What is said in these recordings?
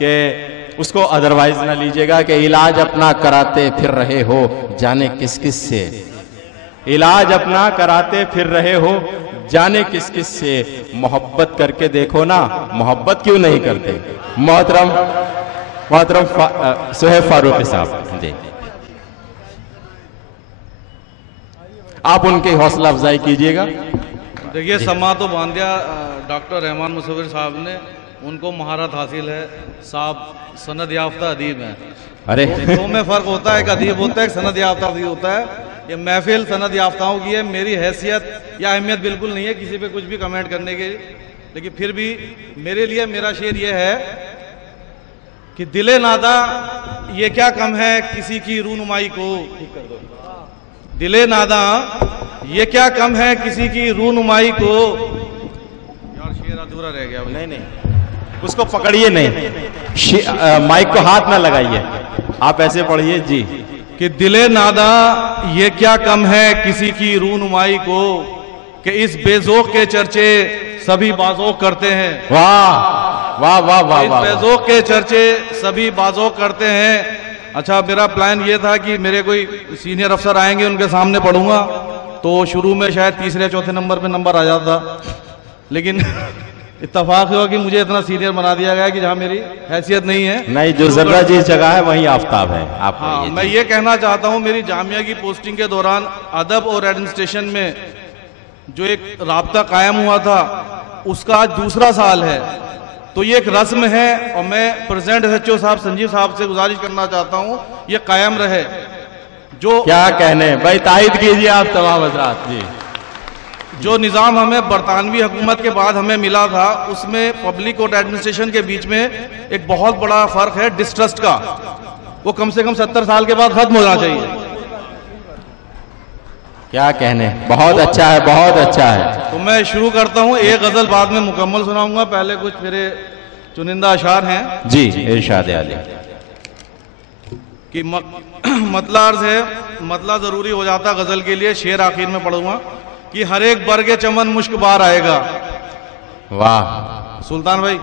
कि उसको अदरवाइज ना लीजिएगा कि इलाज अपना कराते फिर रहे हो जाने किस किस से, इलाज अपना कराते फिर रहे हो जाने किस किस से, मोहब्बत करके देखो ना, मोहब्बत क्यों नहीं करते। मोहतरम सुहेब फारूकी साहब जी, आप उनकी हौसला अफजाई कीजिएगा। देखिए, समा तो बांध दिया डॉक्टर रहमान मुसव्विर साहब ने, उनको महारत हासिल है, साहब सनद याफ्ता अदीब हैं। अरे दो में फ़र्क होता है, एक अदीब होता है, एक सनद याफ्ता अदीब होता है। ये महफिल सनद याफ्ताओं की है, मेरी हैसियत या अहमियत बिल्कुल नहीं है किसी पे कुछ भी कमेंट करने की, लेकिन फिर भी मेरे लिए मेरा शेर ये है कि दिले नादा ये क्या कम है किसी की रूनुमाई को, दिले नादा ये क्या कम है किसी की रूनुमाई को। यार शेर अधूरा रह गया। नहीं, उसको पकड़िए नहीं, माइक को हाथ ना लगाइए, आप ऐसे पढ़िए जी कि दिले नादा ये क्या कम है किसी की रूनुमाई को, कि इस बेज़ौक़ के चर्चे सभी बाज़ौक़ करते हैं। वाह वाह वाह वाह, इस बेज़ौक़ के चर्चे सभी बाज़ौक़ करते हैं। अच्छा, मेरा प्लान ये था कि मेरे कोई सीनियर अफसर आएंगे, उनके सामने पढ़ूंगा, तो शुरू में शायद तीसरे चौथे नंबर पे नंबर आ जाता, लेकिन इत्तफाक हुआ कि मुझे इतना सीनियर बना दिया गया कि जहां मेरी हैसियत नहीं है। नहीं, जो जर्रा जिस जगह है वहीं आफ्ताब है। आप हाँ, मैं ये कहना चाहता हूं, मेरी जामिया की पोस्टिंग के दौरान अदब और एडमिनिस्ट्रेशन में जो एक राब्ता कायम हुआ था, उसका आज दूसरा साल है। तो ये एक रस्म है और मैं प्रेसिडेंट SHO साहब संजीव साहब से गुजारिश करना चाहता हूँ ये कायम रहे। जो क्या कहने भाई, तायद कीजिए आप तमाम हज़रात जी। जो निज़ाम हमें बरतानवी हुकूमत के बाद हमें मिला था, उसमें पब्लिक और एडमिनिस्ट्रेशन के बीच में एक बहुत बड़ा फ़र्क है डिस्ट्रस्ट का, वो कम से कम 70 साल के बाद ख़त्म होना चाहिए। क्या कहने, बहुत अच्छा है, बहुत अच्छा है। तो मैं शुरू करता हूँ, एक गज़ल बाद में मुकम्मल सुनाऊंगा, पहले कुछ मेरे चुनिंदा अशार हैं जी, इरशाद आली कि मतला अर्ज है, मतला ज़रूरी हो जाता गज़ल के लिए, शेर आखिर में पढ़ूंगा कि हर एक बरगे चमन मुश्क बार आएगा। वाह सुल्तान भाई,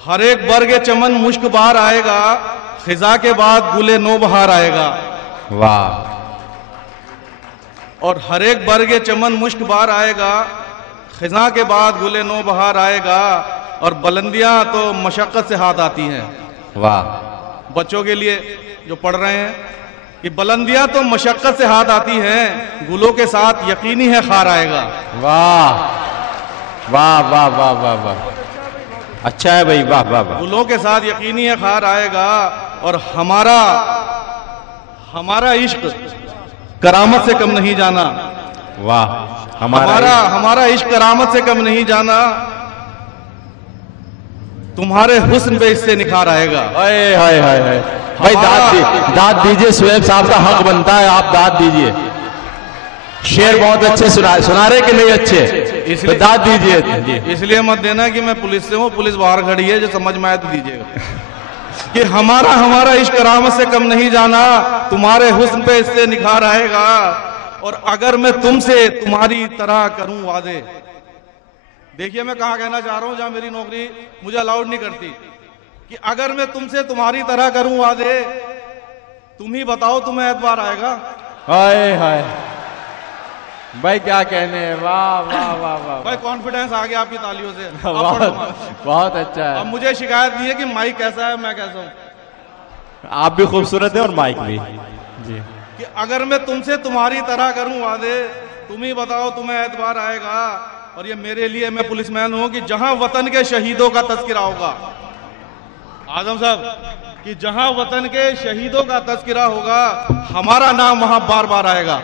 हर एक बरगे चमन मुश्क बार आएगा, खिजा के बाद गुले नो बहार आएगा। वाह, और हर एक बरगे चमन मुश्क बार आएगा, खिजा के बाद गुले नो बहार आएगा, और बुलंदियां तो मशक्क़त से हाथ आती हैं। वाह, बच्चों के लिए जो पढ़ रहे हैं कि बुलंदियां तो मशक्क़त से हाथ आती हैं, गुलों के साथ यकीनी है खार आएगा। वाह वाह वाह वाह वाह वाह, अच्छा है भाई, वाह वाह वाह। गुलों के साथ यकीनी है खार आएगा, और हमारा इश्क करामत से कम नहीं जाना। वाह, हमारा इश्क करामत से कम नहीं जाना, तुम्हारे हुस्न पे इससे निखार आएगा। हाय हाय हाय हाय भाई, दाद दीजिए, सुहेब साहब का हक बनता है, आप दाद दीजिए। शेर बहुत अच्छे सुना रहे कि नहीं अच्छे, इसलिए दाद दीजिए। इसलिए मत देना कि मैं पुलिस से हूँ, पुलिस बाहर खड़ी है, जो समझ में आए तो दीजिएगा कि हमारा इश्क करामत से कम नहीं जाना, तुम्हारे हुस्न पे इससे निखार आएगा, और अगर मैं तुमसे तुम्हारी तरह करूं वादे। देखिए मैं कहाँ कहना चाह रहा हूं, जहां मेरी नौकरी मुझे अलाउड नहीं करती, कि अगर मैं तुमसे तुम्हारी तरह करूं वादे, तुम ही बताओ तुम्हें एतबार आएगा। हाय हाय भाई, क्या कहने, वाह वाह वाह वाह भाई, कॉन्फिडेंस आ गया आपकी तालियों से। बहुत अच्छा है। अब मुझे शिकायत नहीं है कि माइक कैसा है, मैं कैसा हूं। आप भी खूबसूरत है और माइक भी जी। कि अगर मैं तुमसे तुम्हारी तरह करूं वादे, तुम ही बताओ तुम्हें एतबार आएगा। और ये मेरे लिए, मैं पुलिसमैन हूं, कि जहां वतन के शहीदों का तज़किरा होगा, आजम साहब, कि जहां वतन के शहीदों का तज़किरा होगा, हमारा नाम वहां बार बार आएगा।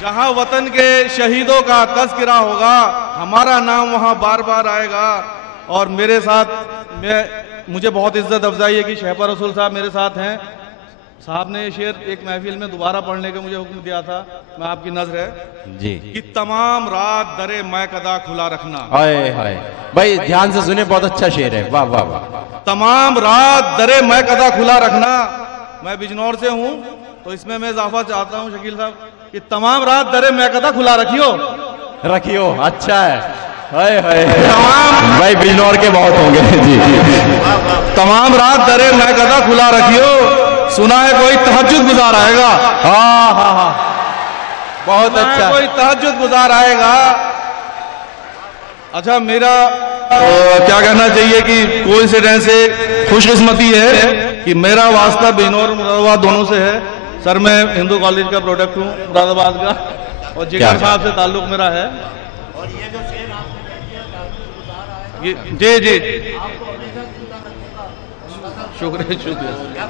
जहां वतन के शहीदों का तज़किरा होगा, हमारा नाम वहां बार बार आएगा। और मेरे साथ मुझे बहुत इज्जत अफजाई है कि शहपा रसूल साहब मेरे साथ हैं। साहब ने ये शेर एक महफिल में दोबारा पढ़ने का मुझे हुक्म दिया था, मैं आपकी नजर है जी, कि तमाम रात दरे मैं कदा खुला रखना। हाय हाय भाई, ध्यान से सुने, बहुत अच्छा शेर है, वाह वाह वाह। तमाम रात दरे मैं कदा खुला रखना। मैं बिजनौर से हूं, तो इसमें मैं इजाफा चाहता हूं शकील साहब कि तमाम रात दरे मैं कदा खुला रखियो। अच्छा है, हाय हाय तमाम भाई बिजनौर के बहुत होंगे जी। तमाम रात दरे मैं गदा खुला रखियो, सुना है कोई तहज्जुद गुजार आएगा। हाँ हाँ हाँ, बहुत अच्छा। कोई तहज्जुद गुजार आएगा। अच्छा, मेरा क्या कहना चाहिए कि कोइंसिडेंस से खुशकिस्मती है कि मेरा वास्ता बिजनौर मुरादाबाद दोनों से है। सर मैं हिंदू कॉलेज का प्रोडक्ट हूँ मुरादाबाद का, और जिगर साहब से ताल्लुक मेरा है। और ये जो शेर आपने जी जी शुक्रिया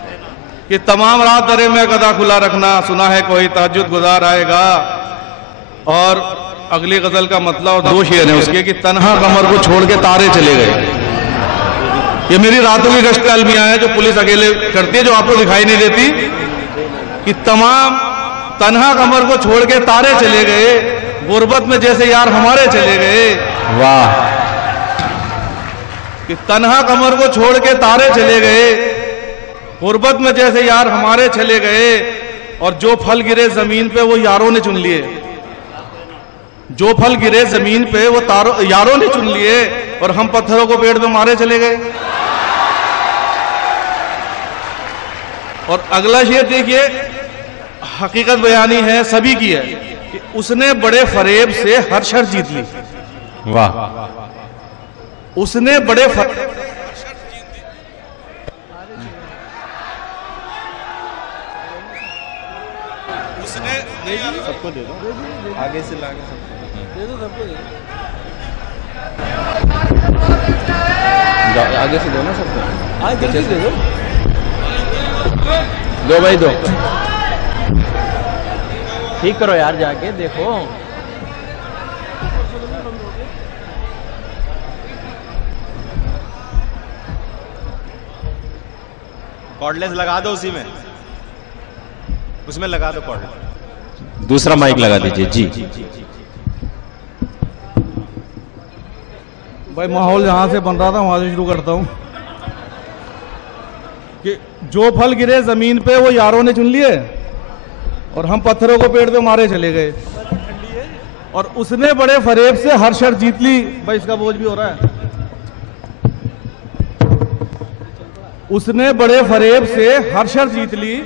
कि तमाम रात दरे में गदा खुला रखना, सुना है कोई तहज्जुद गुजार आएगा। और अगली गजल का मतलब और दो शेर है उसके कि तन्हा कमर को छोड़ के तारे चले गए। ये मेरी रातों की गश्त अलमिया है जो पुलिस अकेले करती है, जो आपको दिखाई नहीं देती। कि तमाम तन्हा कमर को छोड़ के तारे चले गए, गुर्बत में जैसे यार हमारे चले गए। वाह। कि तन्हा कमर को छोड़ के तारे चले गए, गुर्बत में जैसे यार हमारे चले गए। और जो फल गिरे जमीन पे वो यारों ने चुन लिए, जो फल गिरे जमीन पे वो यारों ने चुन लिए। और हम पत्थरों को पेड़ पे मारे चले गए। और अगला शेर देखिए, हकीकत बयानी है, सभी की है कि उसने बड़े फरेब से हर शर्त जीत ली। वाह। उसने बड़े उसने सबको दे दो, आगे से लागे सबको दे दो, सबको दे दो, आगे से दो ना सबको, आगे से दे दो, दो भाई दो, ठीक करो यार जाके देखो। कॉर्डलेस लगा दो उसी में, उसमें लगा दो कॉर्डलेस। दूसरा माइक लगा दीजिए जी। भाई माहौल जहां से बन रहा था वहां से शुरू करता हूं कि जो फल गिरे जमीन पे वो यारों ने चुन लिए, और हम पत्थरों को पेड़ पे मारे चले गए। और उसने बड़े फरेब से हर शर्त जीत ली। भाई इसका बोझ भी हो रहा है। उसने बड़े फरेब से हर शर्त जीत ली,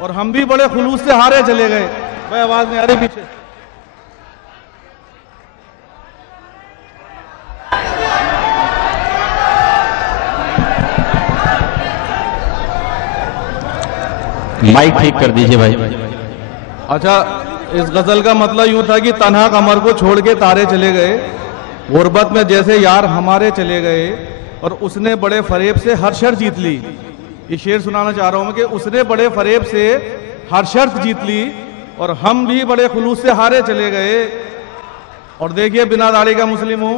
और हम भी बड़े खुलूस से हारे चले गए। भाई आवाज नहीं आ रही पीछे। माइक ठीक कर दीजिए भाई। अच्छा, इस गजल का मतलब यूं था कि तन्हा कमर को छोड़ के तारे चले गए, गुर्बत में जैसे यार हमारे चले गए। और उसने बड़े फरेब से हर शर्त जीत ली। ये शेर सुनाना चाह रहा हूं मैं कि उसने बड़े फरेब से हर शर्त जीत ली, और हम भी बड़े खुलूस से हारे चले गए। और देखिए, बिना दाढ़ी का मुस्लिम हूं।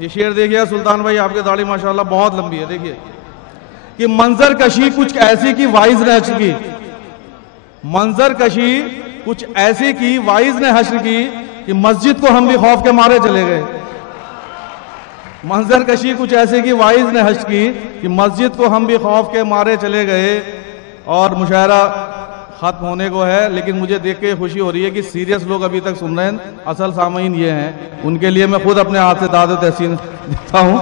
ये शेर देखिए सुल्तान भाई, आपकी दाढ़ी माशाल्लाह बहुत लंबी है। देखिए कि मंजर कशी कुछ ऐसी की वाइज ने हश्र की, मंजर कशी कुछ ऐसी की वाइज ने हश्र की कि मस्जिद को हम भी खौफ के मारे चले गए। मंजर कशी कुछ ऐसे की वाइज ने हश्र की कि मस्जिद को हम भी खौफ के मारे चले गए। और मुशायरा खत्म होने को है, लेकिन मुझे देख के खुशी हो रही है कि सीरियस लोग अभी तक सुन रहे हैं। असल सामीन ये हैं, उनके लिए मैं खुद अपने हाथ से दाद तहसीन देता हूं।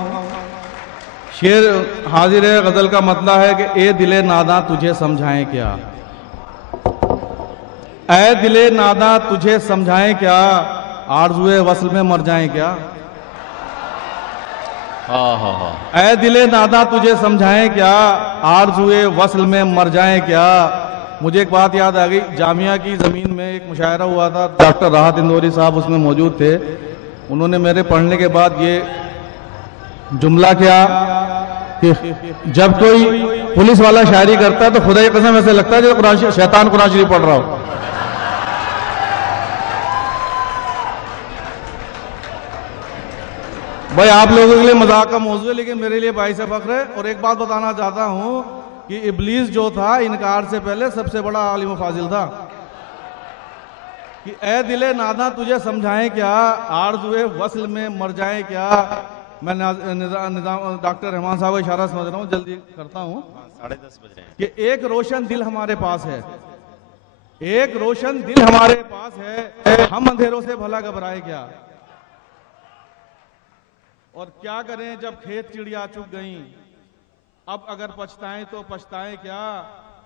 शेर हाजिर है। गजल का मतलब है कि ए दिले नादा तुझे समझाएं क्या, ऐ दिले नादा तुझे समझाएं क्या, आरज़ुए वस्ल में मर जाएं क्या। ऐ दिले नादा तुझे समझाएं क्या, आरज़ुए वस्ल में मर जाएं क्या। मुझे एक बात याद आ गई, जामिया की ज़मीन में एक मुशायरा हुआ था, डॉक्टर राहत इंदौरी साहब उसमें मौजूद थे। उन्होंने मेरे पढ़ने के बाद ये जुमला किया कि जब कोई पुलिस वाला शायरी करता है तो खुदा की कसम ऐसे लगता है जैसे शैतान कुरान शरीफ पढ़ रहा हो। भाई आप लोगों के लिए मजाक का मौजू है, लेकिन मेरे लिए बाइस फख्र है। और एक बात बताना चाहता हूं कि इब्लीस जो था इनकार से पहले सबसे बड़ा आलिम फाजिल था। कि ए दिले नादा तुझे समझाएं क्या, आरज़ुए वस्ल में मर जाएं क्या। मैं निजाम डॉक्टर रहमान साहब का इशारा समझ रहा हूँ, जल्दी करता हूँ। 10:30 बज रहे हैं कि एक रोशन दिल हमारे पास है, एक रोशन दिल हमारे पास है, हम अंधेरों से भला घबराए क्या। और क्या करें जब खेत चिड़िया चुग गईं, अब अगर पछताएं तो पछताएं क्या,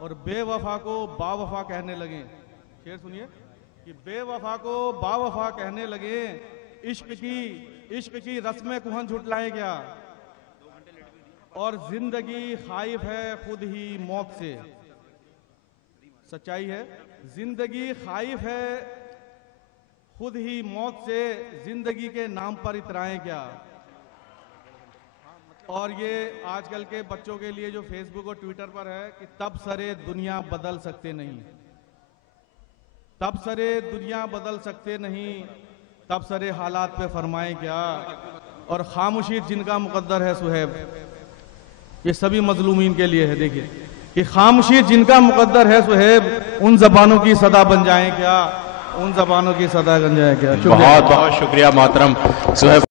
और बेवफा को बावफा कहने लगे। शेर सुनिए कि बेवफा को बावफा कहने लगे, इश्क की रस्में कुहन झुटलाएं क्या, और जिंदगी खाइफ है खुद ही मौत से। सच्चाई है, जिंदगी खाइफ है खुद ही मौत से, जिंदगी के नाम पर इतराएं क्या। और ये आजकल के बच्चों के लिए जो फेसबुक और ट्विटर पर है कि तब सरे दुनिया बदल सकते नहीं, तब सरे दुनिया बदल सकते नहीं, तब सरे हालात पे फरमाएं क्या। और खामोशी जिनका मुकद्दर है सुहेब, ये सभी मजलूमीन के लिए है। देखिए कि खामोशी जिनका मुकद्दर है सुहेब, उन जबानों की सदा बन जाएं क्या, उन जबानों की सदा बन जाए क्या। बहुत बहुत शुक्रिया मोहतरम सुहेब।